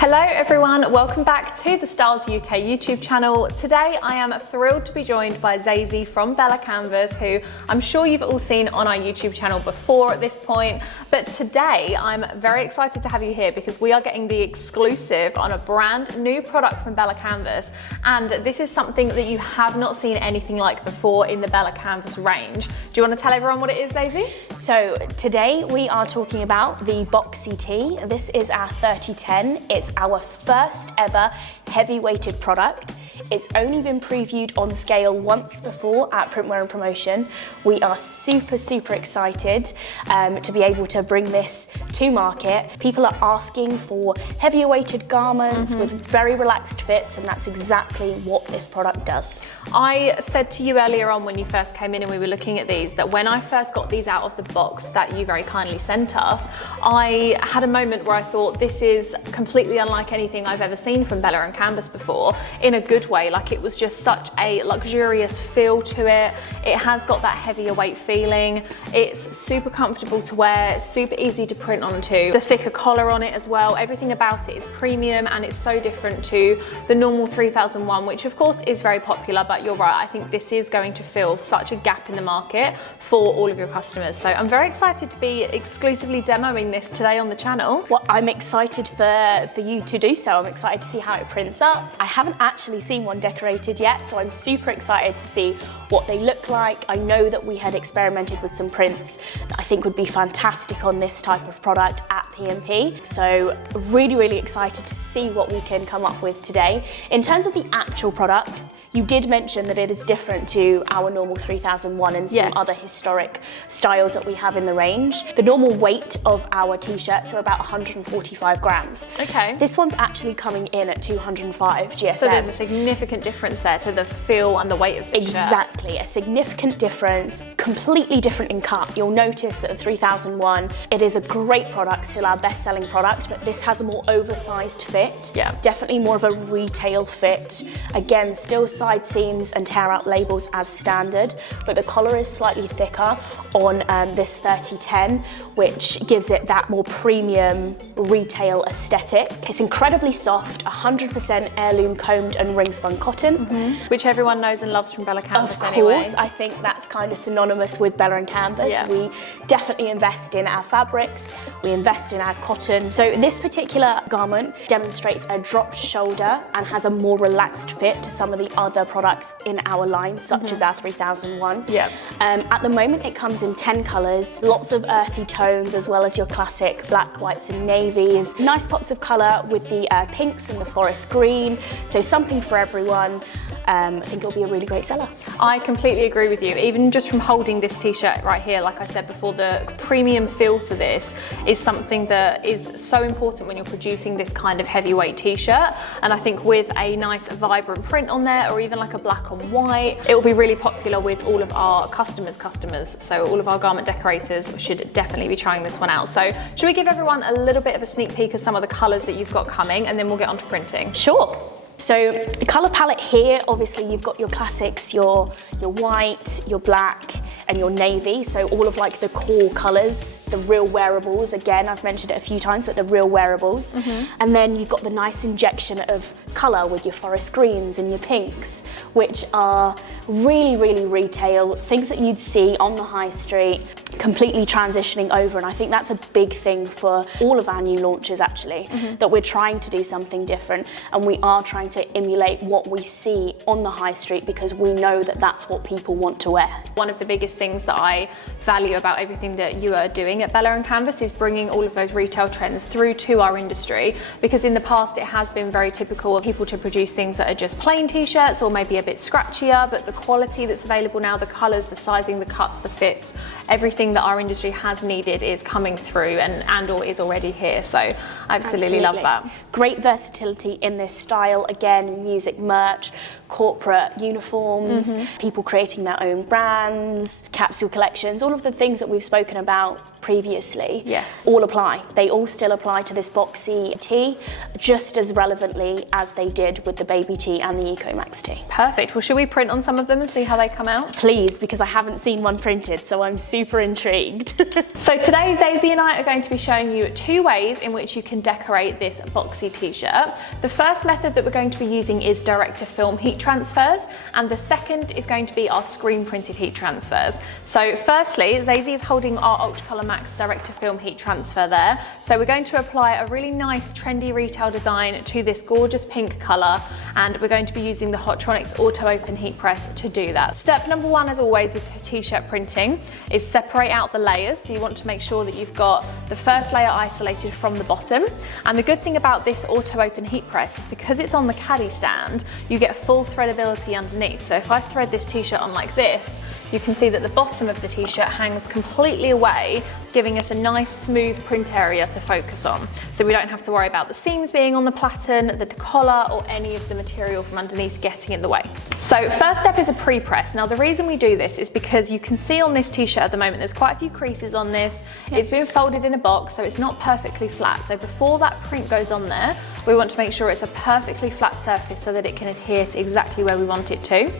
Hello everyone, welcome back to the Styles UK YouTube channel. Today I am thrilled to be joined by Zazie from Bella Canvas, who I'm sure you've all seen on our YouTube channel before at this point. But today I'm very excited to have you here because we are getting the exclusive on a brand new product from Bella Canvas. And this is something that you have not seen anything like before in the Bella Canvas range. Do you want to tell everyone what it is, Zazie? So today we are talking about the Boxy Tee. This is our 3010. It's our first ever heavy weighted product. It's only been previewed on scale once before at Printwear and Promotion. We are super excited to be able to bring this to market. People are asking for heavier weighted garments with very relaxed fits, and that's exactly what this product does. I said to you earlier on when you first came in and we were looking at these, that when I first got these out of the box that you very kindly sent us, I had a moment where I thought this is completely unlike anything I've ever seen from Bella and Canvas before, in a good way. Like, it was just such a luxurious feel to it. It has got that heavier weight feeling. It's super comfortable to wear, super easy to print onto. The thicker collar on it as well. Everything about it is premium, and it's so different to the normal 3001, which of course is very popular, but you're right, I think this is going to fill such a gap in the market for all of your customers. So I'm very excited to be exclusively demoing this today on the channel. Well, I'm excited for you to do so. I'm excited to see how it prints up. I haven't actually seen one decorated yet, so I'm super excited to see what they look like. I know that we had experimented with some prints that I think would be fantastic on this type of product at P&P. So really excited to see what we can come up with today. In terms of the actual product, you did mention that it is different to our normal 3001 and some other historic styles that we have in the range. The normal weight of our t-shirts are about 145 grams. Okay. This one's actually coming in at 205 GSM. So there's a significant difference there to the feel and the weight of the shirt. Exactly, a significant difference, completely different in cut. You'll notice that the 3001, it is a great product, still our best-selling product, but this has a more oversized fit. Yeah. Definitely more of a retail fit. Again, still side seams and tear out labels as standard, but the collar is slightly thicker on this 3010, which gives it that more premium retail aesthetic. It's incredibly soft, 100% heirloom combed and ring-spun cotton. Which everyone knows and loves from Bella Canvas Of anyway. course, I think that's kind of synonymous with Bella and Canvas. Yeah. We definitely invest in our fabrics, we invest in our cotton. So this particular garment demonstrates a dropped shoulder and has a more relaxed fit to some of the other products in our line, such as our 3001. Yeah. At the moment it comes in 10 colours, lots of earthy tones as well as your classic black, whites and navies. Nice pops of colour with the pinks and the forest green, so something for everyone. I think it'll be a really great seller. I completely agree with you. Even just from holding this t-shirt right here, like I said before, the premium feel to this is something that is so important when you're producing this kind of heavyweight t-shirt. And I think with a nice vibrant print on there, or even like a black on white, it will be really popular with all of our customers. So all of our garment decorators should definitely be trying this one out. So should we give everyone a little bit of a sneak peek of some of the colours that you've got coming, and then we'll get on to printing? Sure. So the colour palette here, obviously you've got your classics, your white, your black and your navy. So all of like the core colours, the real wearables. Again, I've mentioned it a few times, but the real wearables. And then you've got the nice injection of colour with your forest greens and your pinks, which are really retail, things that you'd see on the high street, completely transitioning over. And I think that's a big thing for all of our new launches actually, that we're trying to do something different, and we are trying to emulate what we see on the high street because we know that that's what people want to wear. One of the biggest things that I value about everything that you are doing at Bella and Canvas is bringing all of those retail trends through to our industry, because in the past it has been very typical of people to produce things that are just plain t-shirts or maybe a bit scratchier, but the quality that's available now, the colours, the sizing, the cuts, the fits, everything that our industry has needed is coming through and or is already here. So I absolutely love that. Great versatility in this style. Again, music merch, corporate uniforms, people creating their own brands, capsule collections, all of the things that we've spoken about previously, Yes. all apply. They all still apply to this boxy tee just as relevantly as they did with the baby tee and the EcoMax tee. Perfect. Well, should we print on some of them and see how they come out? Please, because I haven't seen one printed, so I'm super intrigued. So today, Zazie and I are going to be showing you 2 ways in which you can decorate this boxy t-shirt. The first method that we're going to be using is direct to film heat transfers, and the second is going to be our screen printed heat transfers. So firstly, Zazie is holding our Ultracolor Max direct to film heat transfer there. So we're going to apply a really nice trendy retail design to this gorgeous pink color, and we're going to be using the Hotronics Auto Open Heat Press to do that. Step number 1, as always with t-shirt printing, is separate out the layers. So you want to make sure that you've got the first layer isolated from the bottom. And the good thing about this Auto Open Heat Press is because it's on the caddy stand, you get full threadability underneath. So if I thread this t-shirt on like this, you can see that the bottom of the t-shirt hangs completely away, giving us a nice smooth print area to focus on. So we don't have to worry about the seams being on the platen, the collar, or any of the material from underneath getting in the way. So first step is a pre-press. Now the reason we do this is because you can see on this t-shirt at the moment there's quite a few creases on this. It's been folded in a box, so it's not perfectly flat. So before that print goes on there, we want to make sure it's a perfectly flat surface so that it can adhere to exactly where we want it to.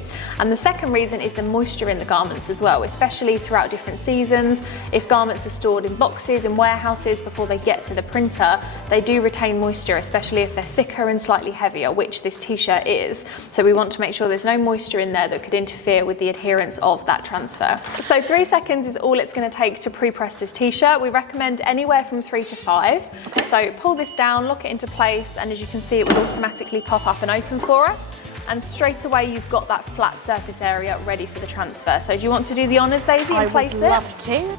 And the second reason is the moisture in the garments as well, especially throughout different seasons. If garments are stored in boxes and warehouses before they get to the printer, they do retain moisture, especially if they're thicker and slightly heavier, which this t-shirt is. So we want to make sure there's no moisture in there that could interfere with the adherence of that transfer. So 3 seconds is all it's going to take to pre-press this t-shirt. We recommend anywhere from 3 to 5. So pull this down, lock it into place, and as you can see, it will automatically pop up and open for us. And straight away you've got that flat surface area ready for the transfer. So do you want to do the honours, Zazie, and place it? I would love to.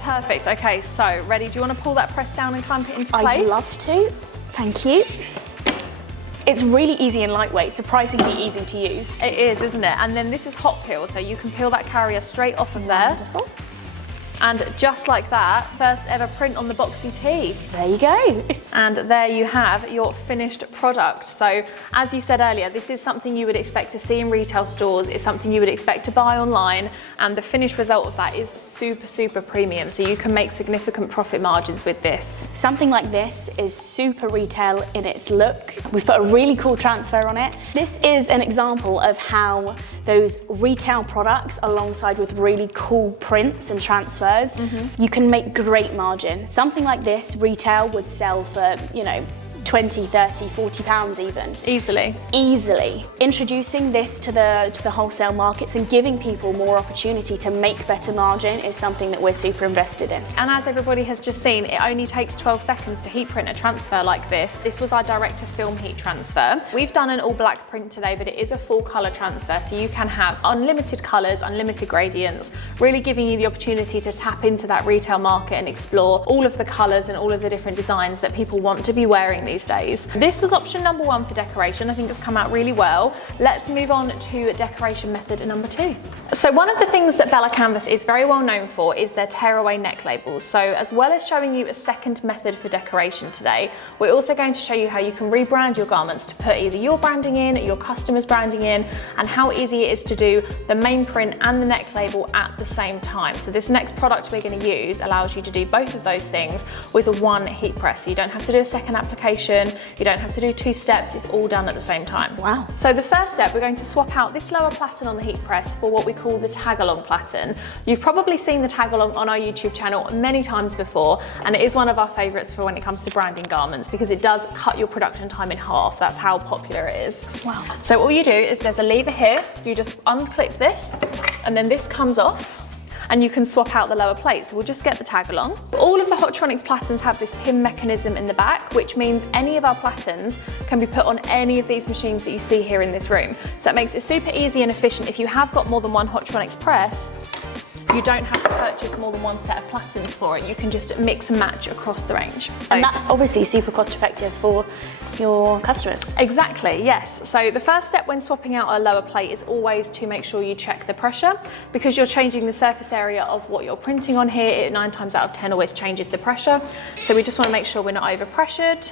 Perfect. Okay, so ready? Do you want to pull that press down and clamp it into place? I'd love to. Thank you. It's really easy and lightweight, surprisingly easy to use. It is, isn't it? And then this is hot peel, so you can peel that carrier straight off of there. Wonderful. And just like that, first ever print on the boxy tee. There you go. And there you have your finished product. So as you said earlier, this is something you would expect to see in retail stores. It's something you would expect to buy online. And the finished result of that is super, super premium. So you can make significant profit margins with this. Something like this is super retail in its look. We've put a really cool transfer on it. This is an example of how those retail products alongside with really cool prints and transfers, you can make great margin. Something like this retail would sell for, you know, 20, 30, 40 pounds even. Easily. Easily. Introducing this to the wholesale markets and giving people more opportunity to make better margin is something that we're super invested in. And as everybody has just seen, it only takes 12 seconds to heat print a transfer like this. This was our direct to film heat transfer. We've done an all black print today, but it is a full color transfer, so you can have unlimited colors, unlimited gradients, really giving you the opportunity to tap into that retail market and explore all of the colors and all of the different designs that people want to be wearing these days. This was option number 1 for decoration. I think it's come out really well. Let's move on to decoration method number 2. So one of the things that Bella Canvas is very well known for is their tearaway neck labels. So as well as showing you a second method for decoration today, we're also going to show you how you can rebrand your garments to put either your branding in, your customer's branding in, and how easy it is to do the main print and the neck label at the same time. So this next product we're going to use allows you to do both of those things with a 1 heat press. So you don't have to do a second application, you don't have to do 2 steps, it's all done at the same time. Wow. So the first step, we're going to swap out this lower platen on the heat press for what we call the tag-along platen. You've probably seen the tag-along on our YouTube channel many times before, and it is one of our favorites for when it comes to branding garments because it does cut your production time in half. That's how popular it is. Wow. So all you do is there's a lever here, you just unclip this, and then this comes off, and you can swap out the lower plate. So we'll just get the tag along. All of the Hotronics platens have this pin mechanism in the back, which means any of our platens can be put on any of these machines that you see here in this room. So it makes it super easy and efficient. If you have got more than 1 Hotronics press, you don't have to purchase more than 1 set of platens for it. You can just mix and match across the range. And that's obviously super cost effective for your customers. Exactly, yes. So the first step when swapping out a lower plate is always to make sure you check the pressure, because you're changing the surface area of what you're printing on here. It 9 times out of 10 always changes the pressure. So we just want to make sure we're not over pressured.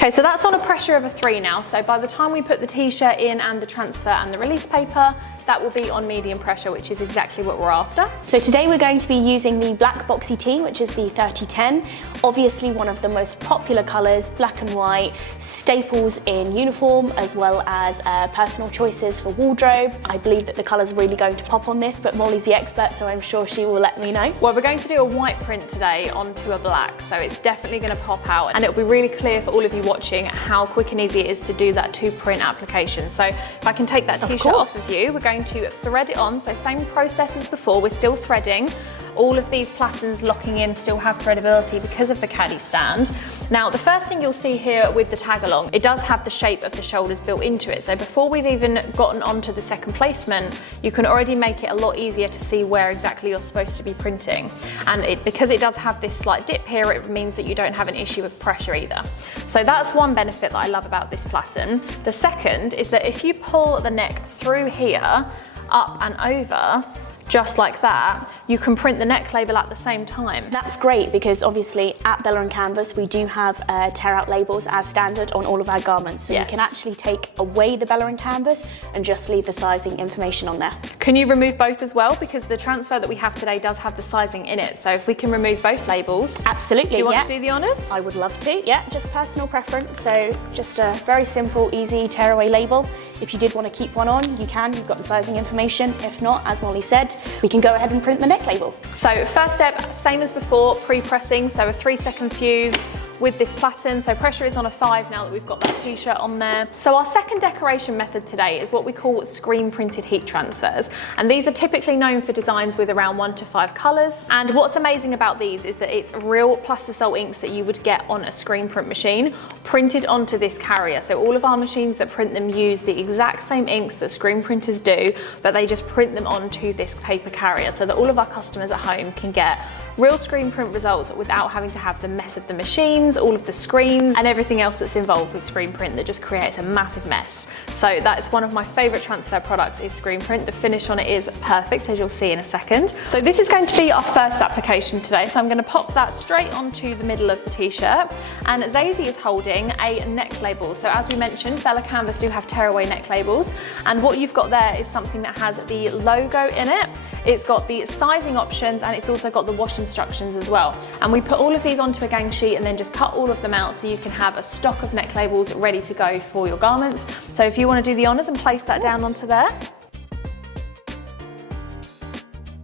Okay, so that's on a pressure of a 3 now. So by the time we put the t-shirt in and the transfer and the release paper, that will be on medium pressure, which is exactly what we're after. So today we're going to be using the black boxy tee, which is the 3010. Obviously one of the most popular colours, black and white, staples in uniform, as well as personal choices for wardrobe. I believe that the colours are really going to pop on this, but Molly's the expert, so I'm sure she will let me know. Well, we're going to do a white print today onto a black, so it's definitely going to pop out, and it'll be really clear for all of you watching how quick and easy it is to do that 2-print application. So if I can take that t-shirt off of you, we're going to thread it on. So same process as before, we're still threading. All of these platens locking in still have threadability because of the caddy stand. Now, the first thing you'll see here with the tag along, it does have the shape of the shoulders built into it. So before we've even gotten onto the second placement, you can already make it a lot easier to see where exactly you're supposed to be printing. And because it does have this slight dip here, it means that you don't have an issue with pressure either. So that's one benefit that I love about this platen. The second is that if you pull the neck through here, up and over, just like that, you can print the neck label at the same time. That's great because obviously at Bella & Canvas we do have tear out labels as standard on all of our garments, so you can actually take away the Bella & Canvas and just leave the sizing information on there. Can you remove both as well? Because the transfer that we have today does have the sizing in it, so if we can remove both labels. Absolutely. Do you want to do the honours? I would love to, yeah, just personal preference, so just a very simple, easy tear away label. If you did want to keep one on, you can, you've got the sizing information. If not, as Molly said, we can go ahead and print the neck label. So first step, same as before, pre-pressing, so a 3-second fuse with this platen. So pressure is on a 5 now that we've got that t-shirt on there. So our second decoration method today is what we call screen printed heat transfers. And these are typically known for designs with around 1 to 5 colours. And what's amazing about these is that it's real plastisol inks that you would get on a screen print machine printed onto this carrier. So all of our machines that print them use the exact same inks that screen printers do, but they just print them onto this paper carrier so that all of our customers at home can get real screen print results without having to have the mess of the machines, all of the screens and everything else that's involved with screen print that just creates a massive mess. So that is one of my favourite transfer products is screen print. The finish on it is perfect, as you'll see in a second. So this is going to be our first application today. So I'm going to pop that straight onto the middle of the t-shirt, and Zazie is holding a neck label. So as we mentioned, Bella Canvas do have tearaway neck labels, and what you've got there is something that has the logo in it. It's got the sizing options and it's also got the wash instructions as well. And we put all of these onto a gang sheet and then just cut all of them out so you can have a stock of neck labels ready to go for your garments. So if you want to do the honours and place that down onto there.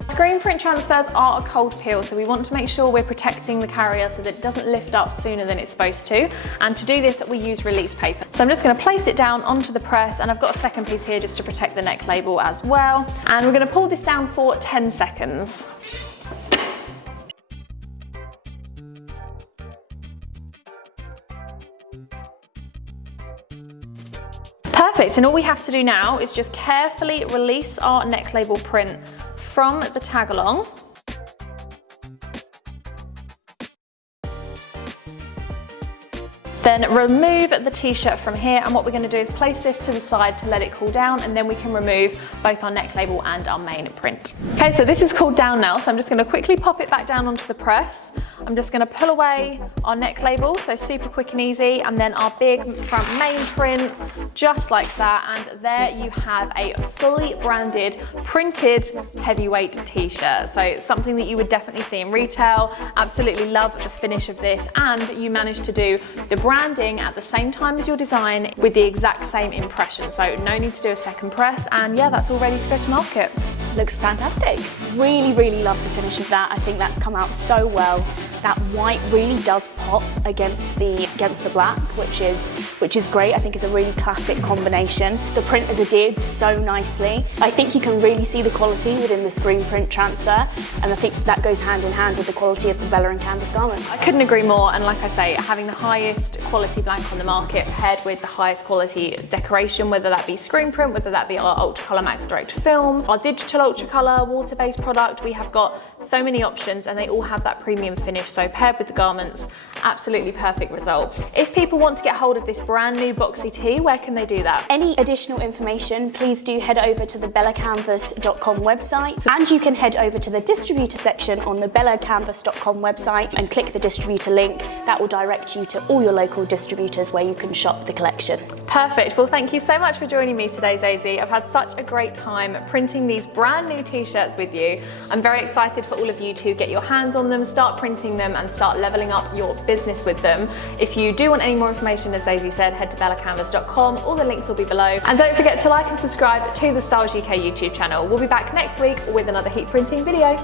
Screen print transfers are a cold peel, so we want to make sure we're protecting the carrier so that it doesn't lift up sooner than it's supposed to. And to do this, we use release paper. So I'm just going to place it down onto the press, and I've got a second piece here just to protect the neck label as well. And we're going to pull this down for 10 seconds. Perfect, and all we have to do now is just carefully release our neck label print from the tag along. Then remove the t-shirt from here, and what we're going to do is place this to the side to let it cool down, and then we can remove both our neck label and our main print. Okay, so this is cooled down now, so I'm just going to quickly pop it back down onto the press. I'm just going to pull away our neck label, so super quick and easy, and then our big front main print, just like that, and there you have a fully branded, printed heavyweight t-shirt. So it's something that you would definitely see in retail. Absolutely love the finish of this, and you managed to do the branding at the same time as your design with the exact same impression. So no need to do a second press, and yeah, that's all ready to go to market. Looks fantastic. Really, really love the finish of that. I think that's come out so well. That white really does pop against the black, which is great. I think it's a really classic combination. The print is adhered so nicely. I think you can really see the quality within the screen print transfer, and I think that goes hand in hand with the quality of the Bella & Canvas garment. I couldn't agree more, and like I say, having the highest quality blank on the market paired with the highest quality decoration, whether that be screen print, whether that be our Ultra Colour Max Direct Film, our digital Ultra Colour water-based product, we have got So many options, and they all have that premium finish, so paired with the garments, absolutely perfect result. If people want to get hold of this brand new boxy tee, where can they do that? Any additional information, please do head over to the bellacanvas.com website, and you can head over to the distributor section on the bellacanvas.com website and click the distributor link. That will direct you to all your local distributors where you can shop the collection. Perfect. Well, thank you so much for joining me today, Zazie. I've had such a great time printing these brand new t-shirts with you. I'm very excited for all of you to get your hands on them, start printing them, and start leveling up your business with them. If you do want any more information, as Zazie said, head to bellacanvas.com. All the links will be below. And don't forget to like and subscribe to the Styles UK YouTube channel. We'll be back next week with another heat printing video.